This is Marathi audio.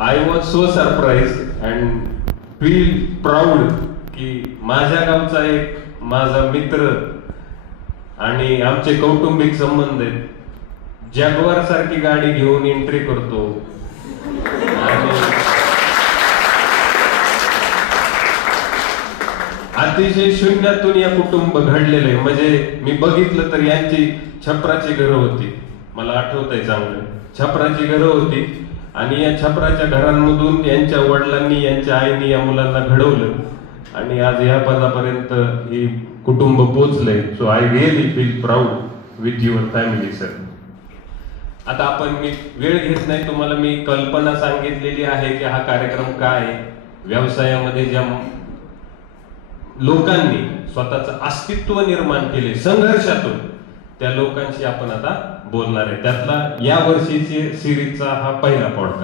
I was so surprise and feel proud की माझ्या गावचा एक माझा मित्र आणि आमचे कौटुंबिक संबंध आहेत, जॅग्वार सारखी गाडी घेऊन एंट्री करतो आणि अतिशय शून्यातून या कुटुंब घडलेलं आहे. म्हणजे मी बघितलं तर यांची छपराची घरं होती, मला आठवत आहे चांगलं, छपराची घरं होती आणि या छपराच्या घरांमधून यांच्या वडिलांनी यांच्या आईनी या मुलांना घडवलं आणि आज या पदापर्यंत ही कुटुंब पोचलंय. So I really feel proud with your family sir. आता आपण मी वेळ घेत नाही, तुम्हाला मी कल्पना सांगितलेली आहे की हा कार्यक्रम काय आहे. व्यवसायामध्ये ज्या लोकांनी स्वतःचं अस्तित्व निर्माण केले संघर्षातून, त्या लोकांशी आपण आता बोलणार आहे. त्यातला या वर्षीची सिरीजचा हा पहिला पॉडकास्ट.